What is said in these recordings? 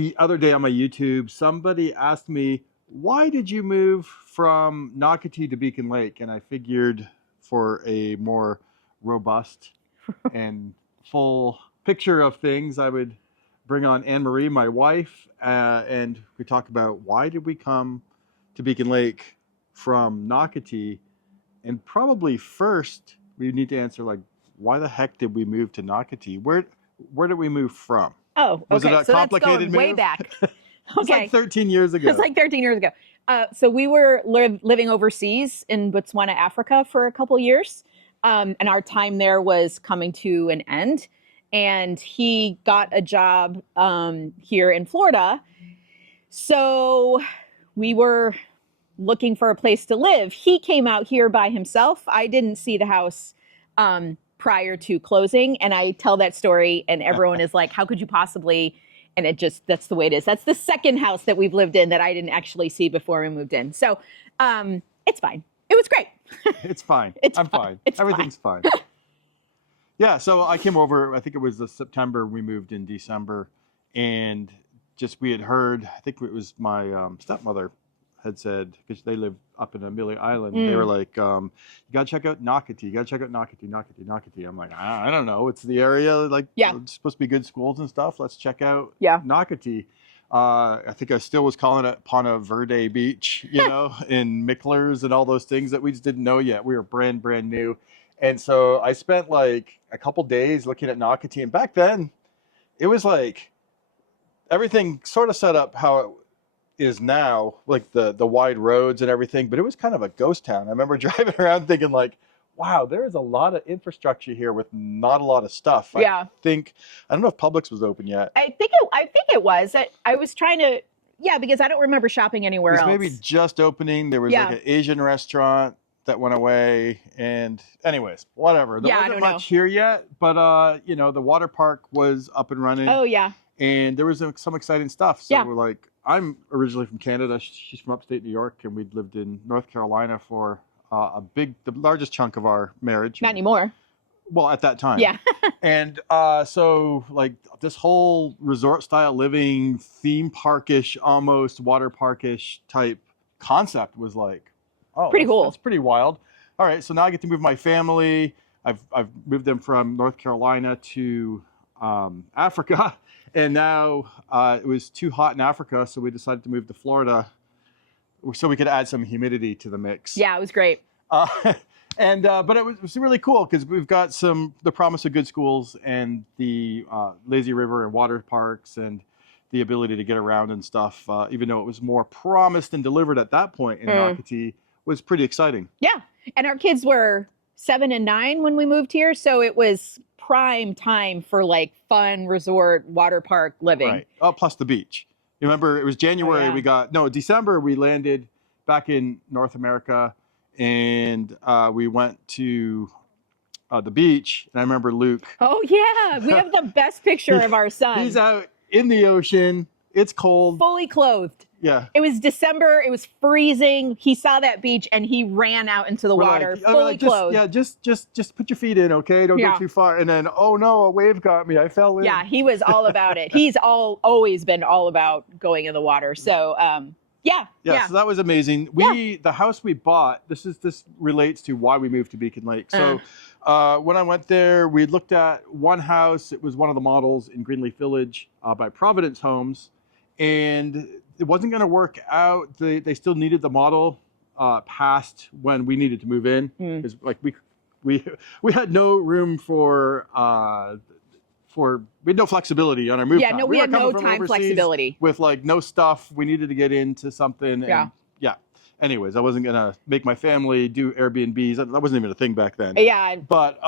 The other day on my YouTube, somebody asked me, why did you move from Nocatee to Beacon Lake? And I figured for a more robust and full picture of things, I would bring on Anne Marie, my wife, and we talk about why did we come to Beacon Lake from Nocatee. And probably first, we need to answer, like, why the heck did we move to Nocatee? Where did we move from? Oh, okay. Was it a so complicated that's going way move? back. It's like 13 years ago. It's like 13 years ago. So we were living overseas in Botswana, Africa for a couple years. And our time there was coming to an end. And he got a job here in Florida. So we were looking for a place to live. He came out here by himself. I didn't see the house prior to closing. And I tell that story and everyone is like, how could you possibly? And that's the way it is. That's the second house that we've lived in that I didn't actually see before we moved in. So it's fine. It was great. It's fine. I'm fine. It's Everything's fine. Yeah, so I came over, I think it was September, we moved in December, and just we had heard, I think it was my stepmother had said, because they live up in Amelia Island, they were like, you got to check out Nocatee. You got to check out Nocatee. I'm like, I don't know. It's the area, like, it's supposed to be good schools and stuff. Let's check out Nocatee. I think I still was calling it Ponte Verde Beach, in Micklers and all those things that we just didn't know yet. We were brand new. And so I spent like a couple days looking at Nocatee. And back then, it was like everything sort of set up how it is now, like the wide roads and everything, but it was kind of a ghost town. I remember driving around thinking like, wow, there is a lot of infrastructure here with not a lot of stuff. I don't know if Publix was open yet. I think it was. I was trying to, because I don't remember shopping anywhere else. Maybe just opening. There was like an Asian restaurant that went away, and anyways, whatever. There wasn't much here yet, but the water park was up and running. Oh yeah. And there was some exciting stuff. So we're like, I'm originally from Canada. She's from upstate New York, and we'd lived in North Carolina for the largest chunk of our marriage. Not anymore. Well, at that time. Yeah. And so like this whole resort style living, theme parkish, almost water parkish type concept was like, pretty cool. That's pretty wild. All right. So now I get to move my family. I've moved them from North Carolina to Africa. And now it was too hot in Africa, so we decided to move to Florida so we could add some humidity to the mix. Yeah, it was great. But it was really cool because we've got the promise of good schools and the lazy river and water parks and the ability to get around and stuff, even though it was more promised and delivered at that point in Nocatee, was pretty exciting. Yeah. And our kids were 7 and 9 when we moved here, so it was prime time for like fun resort water park living. Right. Oh, plus the beach. You remember it was January. December we landed back in North America, and we went to the beach. And I remember Luke. Oh yeah, we have the best picture of our son. He's out in the ocean. It's cold. Fully clothed. Yeah. It was December. It was freezing. He saw that beach and he ran out into the water, fully clothed. Just put your feet in, okay? Don't go too far. And then, oh no, a wave got me. I fell in. Yeah, he was all about it. He's always been all about going in the water. So, So that was amazing. The house we bought, this relates to why we moved to Beacon Lake. So when I went there, we looked at one house. It was one of the models in Greenleaf Village by Providence Homes. And it wasn't going to work out. They still needed the model past when we needed to move in. Because like we had no room for we had no flexibility on our move time. We had no time flexibility. With like no stuff. We needed to get into something. And, anyways, I wasn't going to make my family do Airbnbs. That wasn't even a thing back then. Yeah. But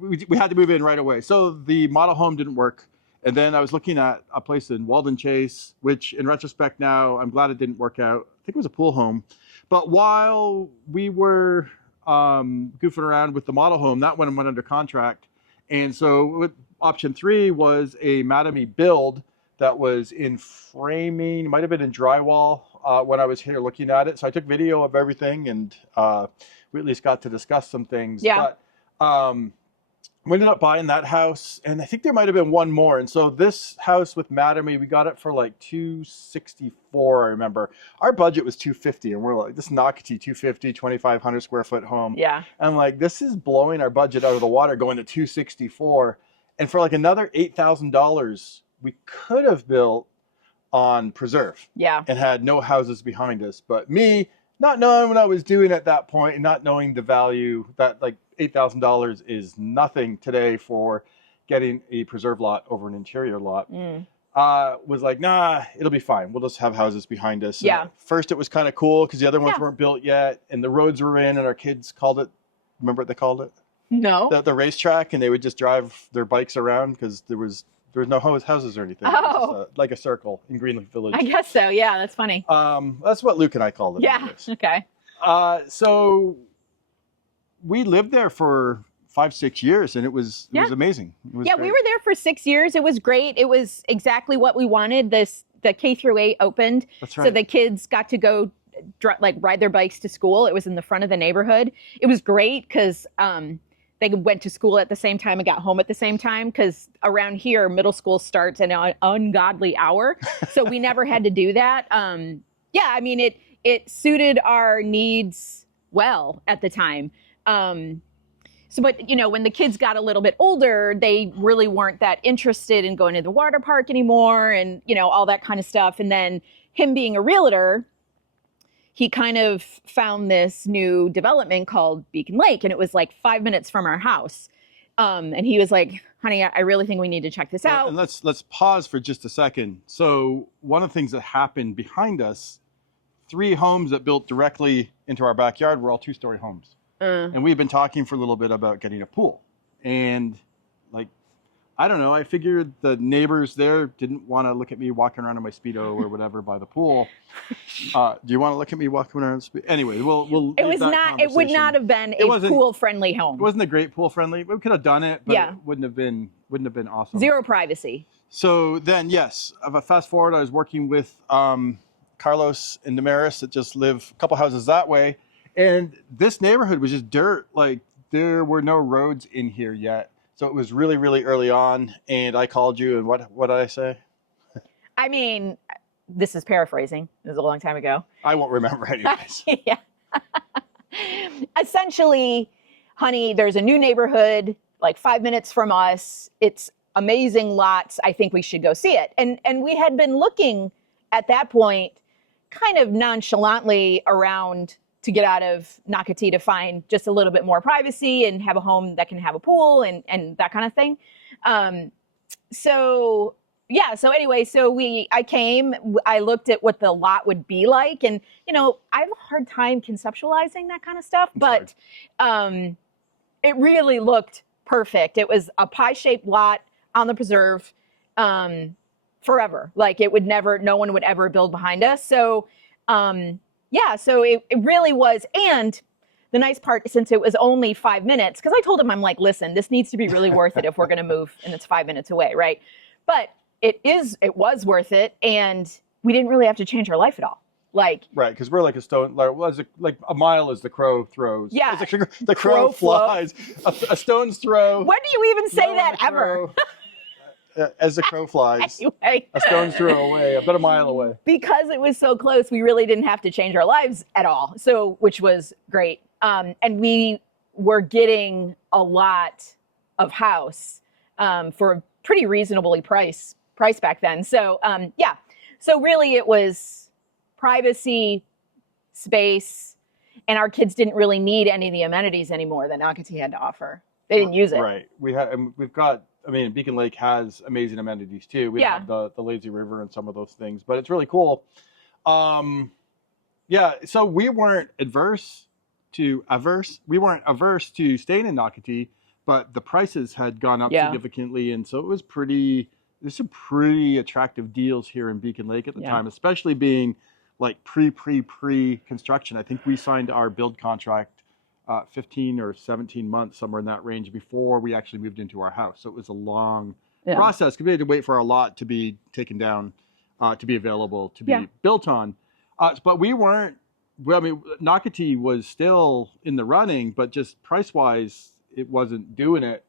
we had to move in right away. So the model home didn't work. And then I was looking at a place in Walden Chase, which in retrospect now, I'm glad it didn't work out. I think it was a pool home. But while we were goofing around with the model home, that one went under contract. And so option 3 was a Madame build that was in framing, might have been in drywall when I was here looking at it. So I took video of everything, and we at least got to discuss some things. Yeah. But we ended up buying that house, and I think there might have been one more. And so this house with Mattamy, we got it for like 264. I remember our budget was 250, and we're like, this Nocatee 250, 2,500 square foot home. Yeah. And I'm like, this is blowing our budget out of the water, going to 264, and for like another $8,000, we could have built on preserve. Yeah. And had no houses behind us. But me, not knowing what I was doing at that point and not knowing the value that like $8,000 is nothing today for getting a preserve lot over an interior lot, was like, nah, it'll be fine. We'll just have houses behind us. Yeah. And first it was kind of cool because the other ones weren't built yet and the roads were in, and our kids called it, remember what they called it? No. The racetrack, and they would just drive their bikes around because there was no houses or anything. Oh. It was just like a circle in Greenleaf Village. I guess so. Yeah, that's funny. That's what Luke and I called it. Yeah. Anyways. Okay. So we lived there for 5-6 years, and it was amazing. It was great. We were there for 6 years. It was great. It was exactly what we wanted. The K through 8 opened. That's right. So the kids got to go ride their bikes to school. It was in the front of the neighborhood. It was great because they went to school at the same time and got home at the same time, because around here, middle school starts at an ungodly hour. So we never had to do that. Yeah, I mean, it suited our needs well at the time. But when the kids got a little bit older, they really weren't that interested in going to the water park anymore and, all that kind of stuff. And then him being a realtor, he kind of found this new development called Beacon Lake, and it was like 5 minutes from our house. And he was like, honey, I really think we need to check this out. And let's pause for just a second. So one of the things that happened behind us, 3 homes that built directly into our backyard were all 2-story homes. And we've been talking for a little bit about getting a pool. And like, I don't know, I figured the neighbors there didn't want to look at me walking around in my Speedo or whatever by the pool. Do you want to look at me walking around in Speedo? Anyway, we'll it would not have been a pool-friendly home. It wasn't a great pool-friendly. We could have done it, but it wouldn't have been awesome. Zero privacy. So then, yes, fast forward, I was working with Carlos and Damaris that just live a couple houses that way. And this neighborhood was just dirt. Like, there were no roads in here yet. So it was really, really early on. And I called you, and what did I say? I mean, this is paraphrasing. This is a long time ago. I won't remember anyways. Yeah. Essentially, honey, there's a new neighborhood like 5 minutes from us. It's amazing lots. I think we should go see it. And we had been looking at that point kind of nonchalantly around to get out of Nocatee to find just a little bit more privacy and have a home that can have a pool and that kind of thing. So I came, I looked at what the lot would be like, and I have a hard time conceptualizing that kind of stuff, but it really looked perfect. It was a pie-shaped lot on the preserve forever. Like, no one would ever build behind us. So so it really was. And the nice part, since it was only 5 minutes, because I told him, I'm like, listen, this needs to be really worth it if we're going to move and it's 5 minutes away, right? But it was worth it, and we didn't really have to change our life at all. Like, right, because we're like a stone, like a mile as the crow throws. Yeah, the crow flies. A stone's throw. When do you even say that ever? As the crow flies, anyway. A stone's throw away, about a mile away. Because it was so close, we really didn't have to change our lives at all. So, which was great. And we were getting a lot of house for a pretty reasonably priced back then. So, So really, it was privacy, space, and our kids didn't really need any of the amenities anymore that Nocatee had to offer. They didn't use it. Right. We've got. I mean, Beacon Lake has amazing amenities too. We have the lazy river and some of those things, but it's really cool. So we weren't averse to staying in Nocatee, but the prices had gone up significantly, and so it was there's some pretty attractive deals here in Beacon Lake at the time, especially being like pre-construction. I think we signed our build contract 15 or 17 months, somewhere in that range, before we actually moved into our house. So it was a long process, because we had to wait for our lot to be taken down, to be available, to be built on. But we weren't, Nocatee was still in the running, but just price-wise, it wasn't doing it.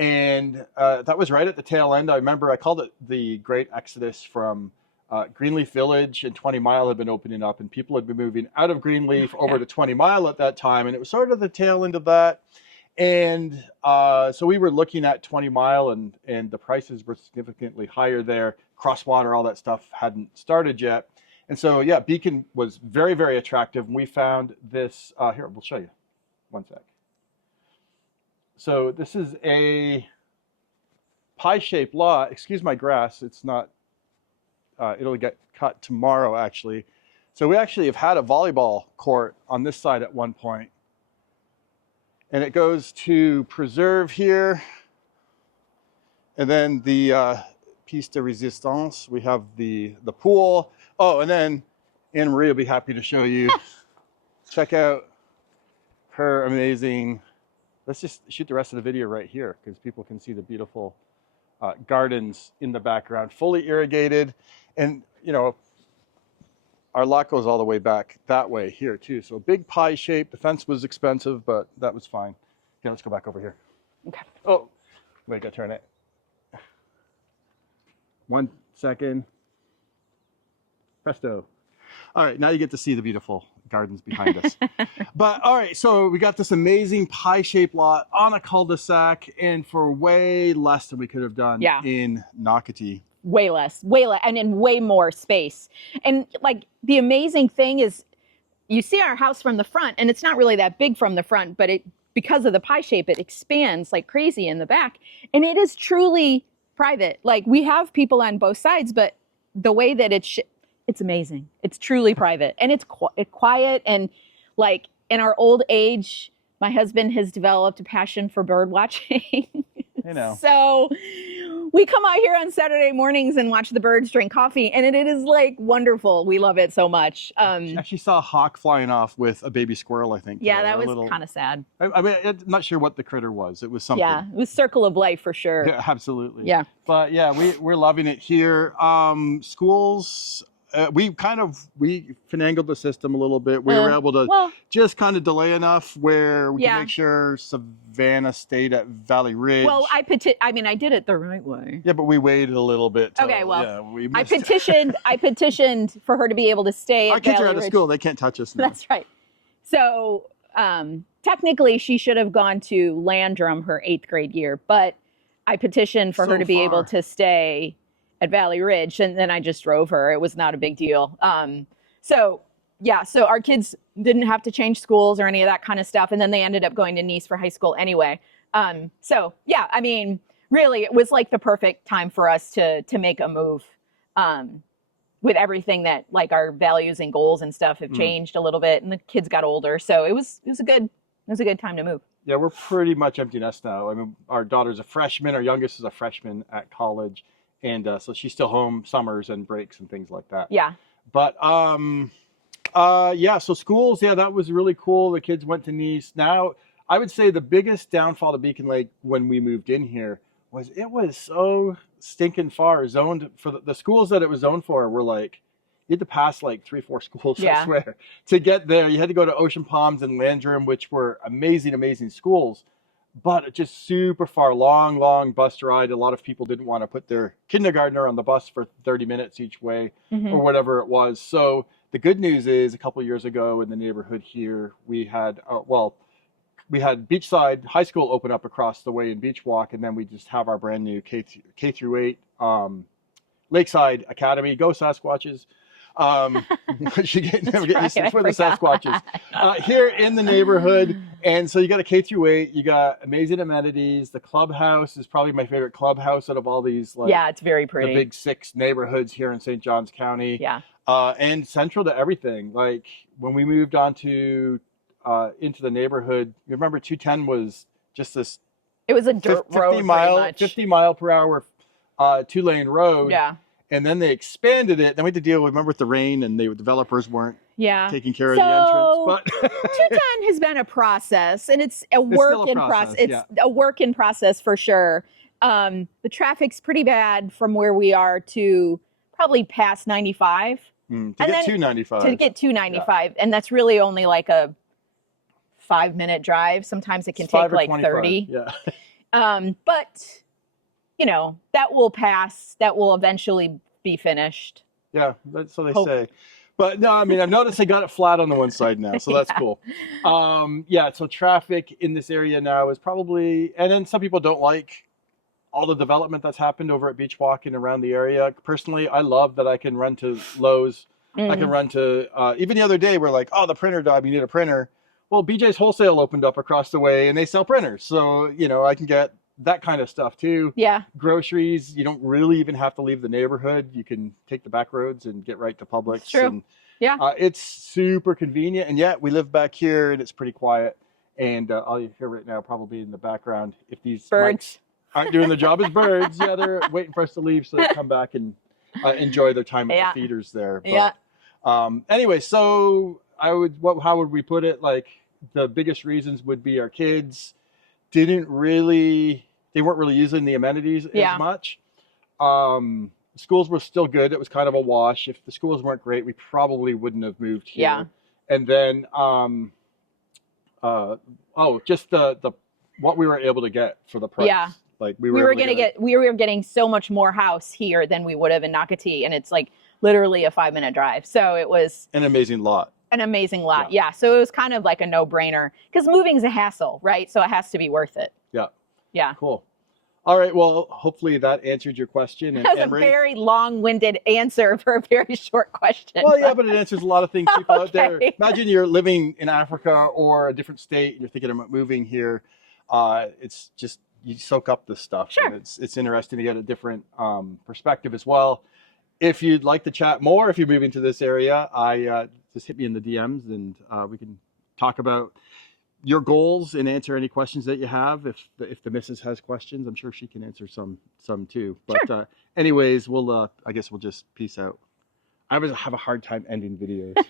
And that was right at the tail end. I remember I called it the Great Exodus from Greenleaf Village and 20 Mile had been opening up, and people had been moving out of Greenleaf over to 20 Mile at that time. And it was sort of the tail end of that. And so we were looking at 20 Mile, and the prices were significantly higher there. Crosswater, all that stuff hadn't started yet. And so, yeah, Beacon was very, very attractive. And we found this, here, we'll show you. One sec. So this is a pie-shaped lot. Excuse my grass. It's not, it'll get cut tomorrow, actually. So we actually have had a volleyball court on this side at one point. And it goes to preserve here. And then the piece de resistance, we have the pool. Oh, and then Anne Marie will be happy to show you. Check out her amazing, let's just shoot the rest of the video right here because people can see the beautiful gardens in the background, fully irrigated. And, you know, our lot goes all the way back that way here too. So big pie shape. The fence was expensive, but that was fine. Okay, let's go back over here. Okay. Oh, wait, gotta turn it. 1 second. Presto. All right, now you get to see the beautiful gardens behind us. But all right, so we got this amazing pie-shaped lot on a cul-de-sac, and for way less than we could have done in Nocatee. Way less, and in way more space. And like the amazing thing is, you see our house from the front, and it's not really that big from the front, but because of the pie shape, it expands like crazy in the back, and it is truly private. Like we have people on both sides, but the way that it's amazing. It's truly private, and it's quiet. And like in our old age, my husband has developed a passion for bird watching. I know. So we come out here on Saturday mornings and watch the birds, drink coffee, and it is like wonderful. We love it so much. I actually saw a hawk flying off with a baby squirrel, I think. Yeah, that was kind of sad. I mean, I'm not sure what the critter was. It was something. Yeah, it was circle of life for sure. Yeah, absolutely. Yeah. But yeah, we're loving it here. Schools. We finagled the system a little bit. We were able to just kind of delay enough where we can make sure Savannah stayed at Valley Ridge. Well, I did it the right way. Yeah, but we waited a little bit. Okay, well, I petitioned for her to be able to stay at Our kids Valley are out of Ridge. school. They can't touch us now. That's right. So technically, she should have gone to Landrum her 8th grade year, but I petitioned for her to be able to stay at Valley Ridge, and then I just drove her. It was not a big deal. So our kids didn't have to change schools or any of that kind of stuff, and then they ended up going to Nice for high school anyway. So yeah, I mean, really, it was like the perfect time for us to make a move. With everything that like our values and goals and stuff have changed a little bit, and the kids got older, so it was a good time to move. Yeah, we're pretty much empty nest now. I mean, our daughter's a freshman. Our youngest is a freshman at college. And so she's still home summers and breaks and things like that. Yeah. But so schools, that was really cool. The kids went to Nice. Now, I would say the biggest downfall to Beacon Lake when we moved in here was it was so stinking far zoned for the schools that it was zoned for were like, you had to pass like 3-4 schools, I swear, to get there. You had to go to Ocean Palms and Landrum, which were amazing, amazing schools. But just super far, long bus ride. A lot of people didn't want to put their kindergartner on the bus for 30 minutes each way or whatever it was. So the good news is a couple of years ago in the neighborhood here, we had Beachside High School open up across the way in Beach Walk. And then we just have our brand new K through 8 Lakeside Academy. Go Sasquatches. Never get used to it for the Sasquatches here in the neighborhood. And so you got a K through 8, you got amazing amenities. The clubhouse is probably my favorite clubhouse out of all these. Like, it's very pretty. The big 6 neighborhoods here in St. Johns County. Yeah. And central to everything. Like when we moved on to into the neighborhood, you remember 210 was just this. It was a dirt road, 50 mile per hour 2-lane road. Yeah. And then they expanded it. Then we had to deal with the rain, and the developers weren't taking care of the entrance. But 210 has been a process, and it's a work in process. It's a work in process for sure. The traffic's pretty bad from where we are to probably past 95. To get to 95. To get to 95, and that's really only like a 5-minute drive. Sometimes it can take like 30. Yeah. But you know, that will pass. That will eventually be finished. Yeah, that's what they Hope. say. But no, I mean, I've noticed they got it flat on the one side now, so that's Yeah. cool. Yeah, so traffic in this area now is probably, and then some people don't like all the development that's happened over at Beach Walk and around the area. Personally, I love that I can run to Lowe's. I can Mm, run to, even the other day, we're like, oh, the printer died, we need a printer. Well, BJ's Wholesale opened up across the way and they sell printers. So, you know, I can get that kind of stuff too. yeah, Groceries, you don't really even have to leave the neighborhood. You can take the back roads and get right to it's Publix. true. And Yeah, it's super convenient. And yet we live back here and it's pretty quiet. And all you hear right now, probably in the background, if these mics birds. aren't doing the job as birds, yeah, they're waiting for us to leave so they come back and enjoy their time at Yeah. the feeders there. But Yeah. anyway, so how would we put it? Like the biggest reasons would be our kids they weren't really using the amenities Yeah. as much. Schools were still good. It was kind of a wash. If the schools weren't great, we probably wouldn't have moved here. Yeah. And then, just the what we were able to get for the price. Yeah. Like We were getting so much more house here than we would have in Nocatee, and it's like literally a 5-minute drive. So it was an amazing lot. an amazing lot. Yeah. So it was kind of like a no-brainer because moving's a hassle, right? So it has to be worth it. Yeah. Yeah. Cool. All right. Well, hopefully that answered your question. And That was Anne-Marie, a very long-winded answer for a very short question. well, yeah, but it answers a lot of things people out there. Okay. Imagine you're living in Africa or a different state and you're thinking about moving here. It's just you soak up this stuff. Sure. And it's interesting to get a different perspective as well. If you'd like to chat more, if you're moving to this area, just hit me in the DMs and we can talk about your goals and answer any questions that you have. If the missus has questions, I'm sure she can answer some too. But Sure. Anyways, I guess we'll just peace out. I always have a hard time ending videos.